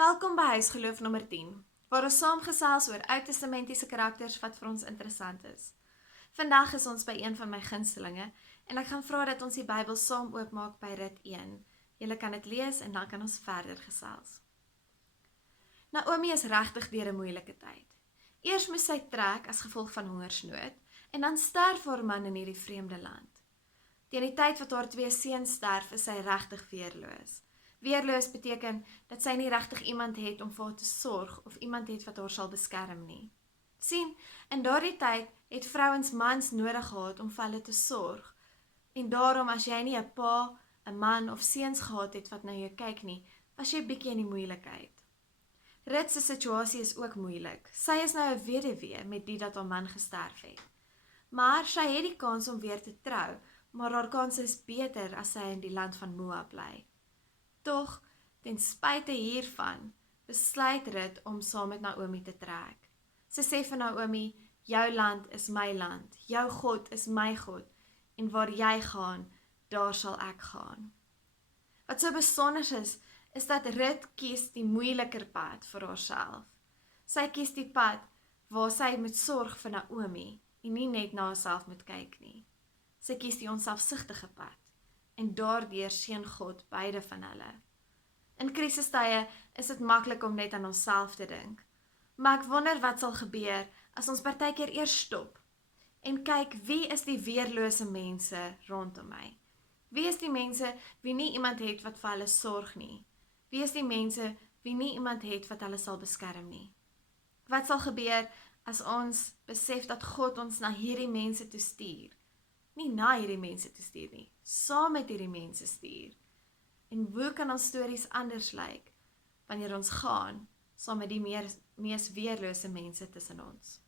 Welkom by Huisgeloof nommer 10, waar ons saamgesels oor Oud-testamentiese karakters wat vir ons interessant is. Vandag is ons by een van my gunstelinge en ek gaan vra dat ons die Bybel saam oopmaak by Rit 1. Julle kan dit lees en dan kan ons verder gesels. Naomi is regtig deur 'n moeilike tyd. Eers moes sy trek as gevolg van hongersnood en dan sterf haar man in hierdie vreemde land. Teen die tyd wat haar 2 seuns sterf, is sy regtig weerloos. Weerloos beteken dat sy nie regtig iemand het om vir haar te sorg of iemand het wat haar sal beskerm nie. Sien, in daardie tyd het vrouens mans nodig gehad om vir hulle te sorg. En daarom as jy nie 'n pa, 'n man of seuns gehad het wat na jou kyk nie, was jy bietjie in die moeilikheid. Rit se situasie is ook moeilik. Sy is nou 'n weduwee met die dat haar man gesterf het. Maar sy het die kans om weer te trou, maar haar kans is beter as sy in die land van Moab bly. Tog, ten spyte hiervan, besluit Rit om saam met Naomi te trek. Sy sê vir Naomi, jou land is my land, jou God is my God, en waar jy gaan, daar sal ek gaan. Wat so besonder is dat Rit kies die moeiliker pad vir haarself. Sy kies die pad waar sy moet sorg vir Naomi, en nie net na haarself moet kyk nie. Sy kies die onselfsugtige pad, en daardeur seën God beide van hulle. In krisistye is dit maklik om net aan onsself te dink, maar ek wonder wat sal gebeur as ons partykeer eers stop en kyk wie is die weerlose mense rondom my. Wie is die mense wie nie iemand het wat vir hulle sorg nie? Wie is die mense wie nie iemand het wat hulle sal beskerm nie? Wat sal gebeur as ons besef dat God ons na hierdie mense toe stuur? Nie na hierdie mense te stuur nie, saam met hierdie mense stuur. En hoe kan ons stories anders lyk, wanneer ons gaan, saam met die mees weerlose mense tussen ons?